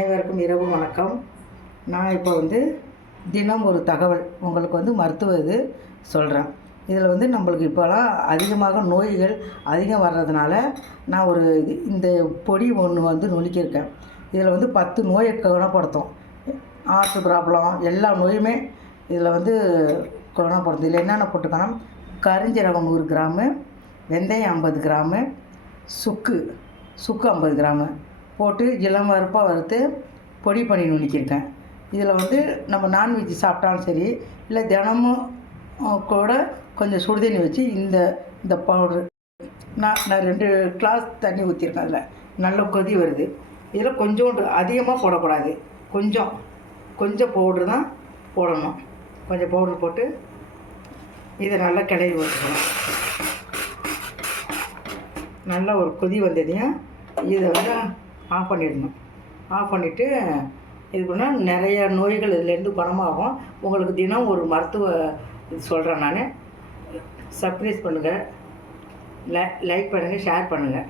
அனைவருக்கும் இரவு வணக்கம். நான் இப்போ வந்து தினம் ஒரு தகவல் உங்களுக்கு வந்து மருத்துவ இது சொல்கிறேன் இதில் வந்து நம்மளுக்கு இப்போலாம் அதிகமாக நோய்கள் அதிகம் வர்றதுனால நான் ஒரு இது இந்த பொடி ஒன்று வந்து நுணுக்கியிருக்கேன். இதில் வந்து பத்து நோயை குணப்படுத்தும் ஆர்ட்ரு ப்ராப்ளம் எல்லா நோயுமே இதில் வந்து குணப்படுத்தும் இதில் என்னென்ன போட்டுக்கணும் கரிஞ்சீரகம் நூறு கிராமு வெந்தயம் ஐம்பது கிராமு சுக்கு சுக்கு ஐம்பது கிராமு. போட்டு இளம் வறுப்பாக வறுத்து பொடி பண்ணி நுணுக்கியிருக்கேன். இதில் வந்து நம்ம நான்வெஜ் சாப்பிட்டாலும் சரி இல்லை தினமும் கூட கொஞ்சம் சுடுதண்ணி வச்சு இந்த இந்த பவுட்ரு. நான் நான் ரெண்டு கிளாஸ் தண்ணி ஊற்றிருக்கேன் அதில். நல்ல கொதி வருது. இதில் கொஞ்சோண்டு அதிகமாக போடக்கூடாது. கொஞ்சம் கொஞ்சம் பவுட்ரு தான் போடணும். கொஞ்சம் பவுட்ரு போட்டு இதை நல்லா கிளறி வச்சுக்கணும் நல்லா ஒரு கொதி வந்ததையும் இதை வந்து ஆஃப் பண்ணிடணும். ஆஃப் பண்ணிவிட்டு இதுக்குன்னா நிறைய நோய்கள் இதுலேருந்து குணமாகும். உங்களுக்கு தினம் ஒரு மருத்துவ இது சொல்கிறேன் நான். சப்ஸ்கிரைப் பண்ணுங்கள் லை லைக் பண்ணுங்கள் ஷேர் பண்ணுங்கள்